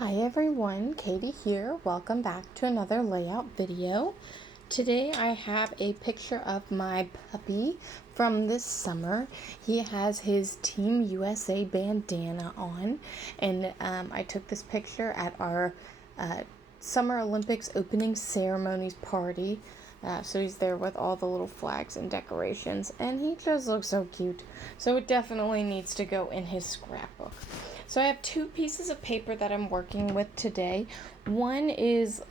Hi everyone, Katie here. Welcome back to another layout video. Today I have a picture of my puppy from this summer. He has his Team USA bandana on, and I took this picture at our Summer Olympics opening ceremonies party. So he's there with all the little flags and decorations, and he just looks so cute. So it definitely needs to go in his scrapbook. So I have two pieces of paper that I'm working with today. One is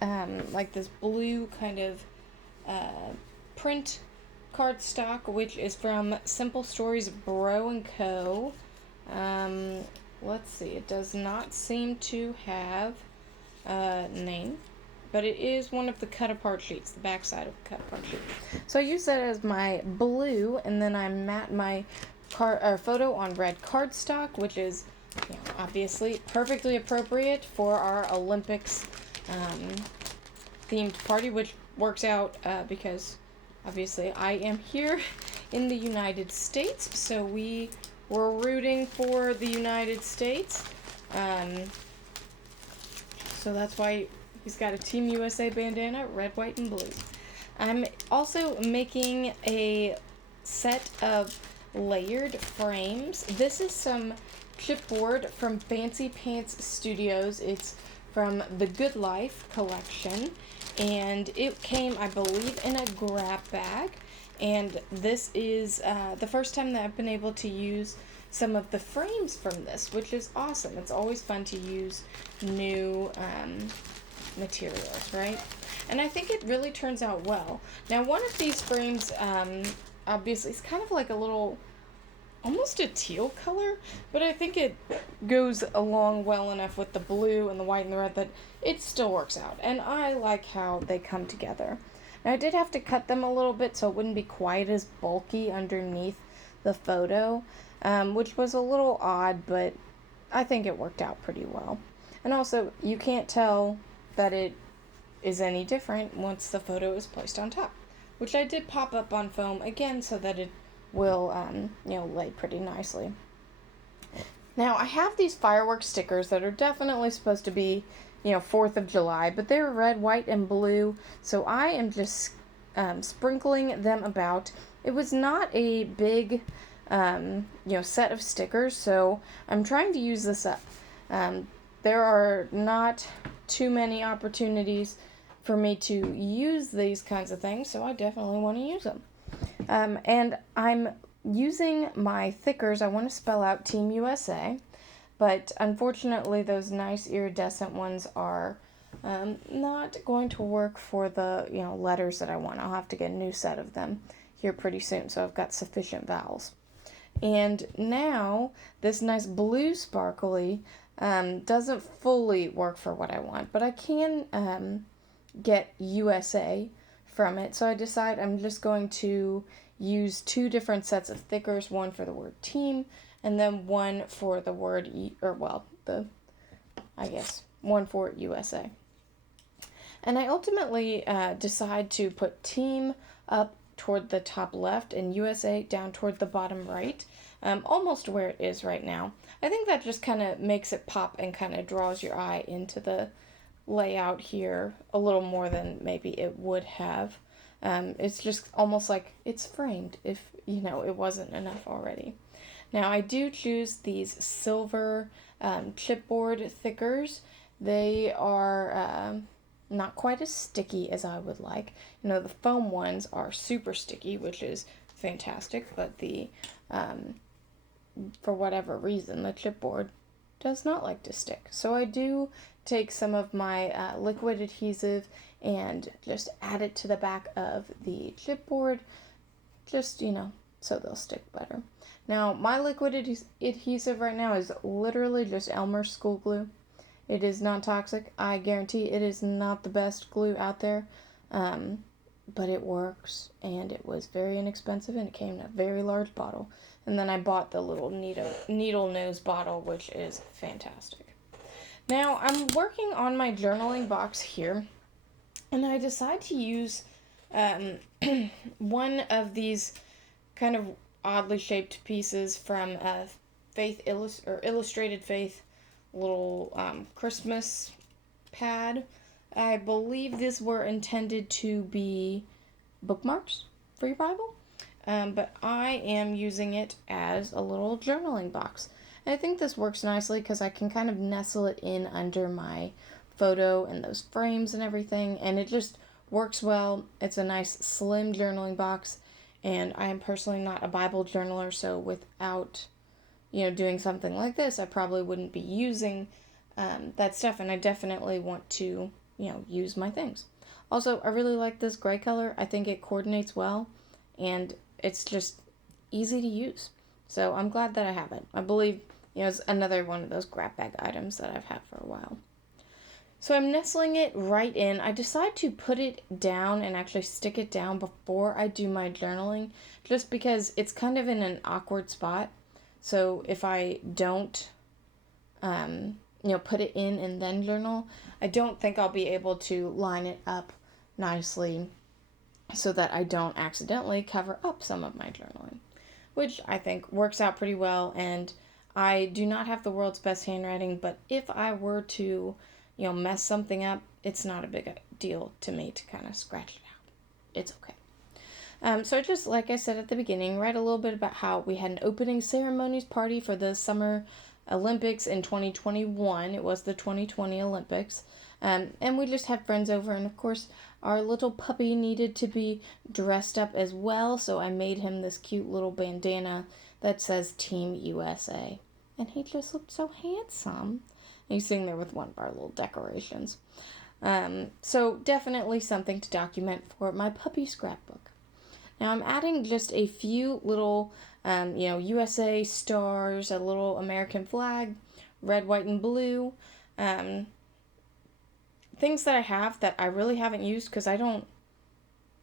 like this blue kind of print cardstock, which is from Simple Stories Bro & Co. Let's see, it does not seem to have a name, but it is one of the cut apart sheets, the back side of the cut apart sheet. So I use that as my blue, and then I mat my photo on red cardstock, which is obviously perfectly appropriate for our Olympics themed party, which works out because obviously I am here in the United States, so we were rooting for the United States. So that's why he's got a Team USA bandana, red, white, and blue. I'm also making a set of layered frames. This is some chipboard from Fancy Pants Studios. It's from the Good Life collection, and it came, I believe, in a grab bag. And this is the first time that I've been able to use some of the frames from this, which is awesome. It's always fun to use new materials, right? And I think it really turns out well. Now, one of these frames, obviously, it's kind of like a little, almost a teal color, but I think it goes along well enough with the blue and the white and the red that it still works out. And I like how they come together. Now, I did have to cut them a little bit so it wouldn't be quite as bulky underneath the photo, which was a little odd, but I think it worked out pretty well. And also, you can't tell that it is any different once the photo is placed on top, which I did pop up on foam again so that it will lay pretty nicely. Now, I have these fireworks stickers that are definitely supposed to be 4th of July, but they're red, white, and blue, so I am just sprinkling them about. It was not a big set of stickers, so I'm trying to use this up. There are not too many opportunities for me to use these kinds of things, so I definitely want to use them. And I'm using my thickers. I want to spell out Team USA, but unfortunately those nice iridescent ones are not going to work for the letters that I want. I'll have to get a new set of them here pretty soon, so I've got sufficient vowels. And now this nice blue sparkly doesn't fully work for what I want, but I can get USA from it. So I decide I'm just going to use two different sets of thickers, one for the word team and then one for the word one for USA. And I ultimately decide to put team up toward the top left and USA down toward the bottom right, almost where it is right now. I think that just kind of makes it pop and kind of draws your eye into the layout here a little more than maybe it would have. It's just almost like it's framed if it wasn't enough already. Now I do choose these silver chipboard thickers. They are not quite as sticky as I would like. The foam ones are super sticky, which is fantastic, but the for whatever reason the chipboard does not like to stick. So I do take some of my liquid adhesive and just add it to the back of the chipboard, just so they'll stick better. Now my liquid adhesive right now is literally just Elmer's school glue. It is non-toxic. I guarantee it is not the best glue out there, but it works, and it was very inexpensive, and it came in a very large bottle. And then I bought the little needle nose bottle, which is fantastic. Now, I'm working on my journaling box here, and I decide to use one of these kind of oddly shaped pieces from Illustrated Faith little Christmas pad. I believe these were intended to be bookmarks for your Bible, but I am using it as a little journaling box. And I think this works nicely because I can kind of nestle it in under my photo and those frames and everything, and it just works well. It's a nice slim journaling box, and I am personally not a Bible journaler, so without doing something like this, I probably wouldn't be using that stuff, and I definitely want to use my things. Also, I really like this gray color. I think it coordinates well, and it's just easy to use. So I'm glad that I have it. I believe it's another one of those grab bag items that I've had for a while. So I'm nestling it right in. I decide to put it down and actually stick it down before I do my journaling, just because it's kind of in an awkward spot. So if I don't, put it in and then journal, I don't think I'll be able to line it up nicely so that I don't accidentally cover up some of my journaling, which I think works out pretty well. And I do not have the world's best handwriting, but if I were to, mess something up, it's not a big deal to me to kind of scratch it out. It's okay. So I just, like I said at the beginning, read a little bit about how we had an opening ceremonies party for the Summer Olympics in 2021. It was the 2020 Olympics. And we just had friends over, and of course, our little puppy needed to be dressed up as well, so I made him this cute little bandana that says Team USA. And he just looked so handsome. And he's sitting there with one of our little decorations. So definitely something to document for my puppy scrapbook. Now I'm adding just a few little, USA stars, a little American flag, red, white, and blue. Things that I have that I really haven't used because I don't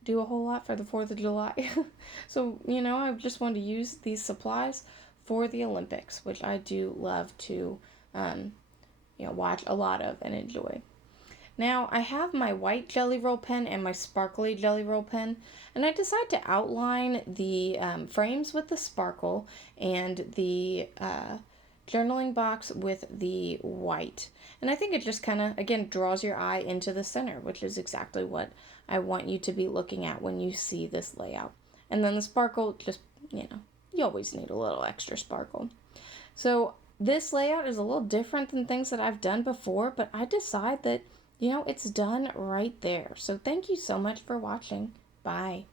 do a whole lot for the 4th of July. So, I just wanted to use these supplies for the Olympics, which I do love to, watch a lot of and enjoy. Now, I have my white Jelly Roll pen and my sparkly Jelly Roll pen, and I decided to outline the frames with the sparkle and the journaling box with the white. And I think it just kind of, again, draws your eye into the center, which is exactly what I want you to be looking at when you see this layout. And then the sparkle, just, you always need a little extra sparkle. So this layout is a little different than things that I've done before, but I decide that it's done right there. So thank you so much for watching. Bye.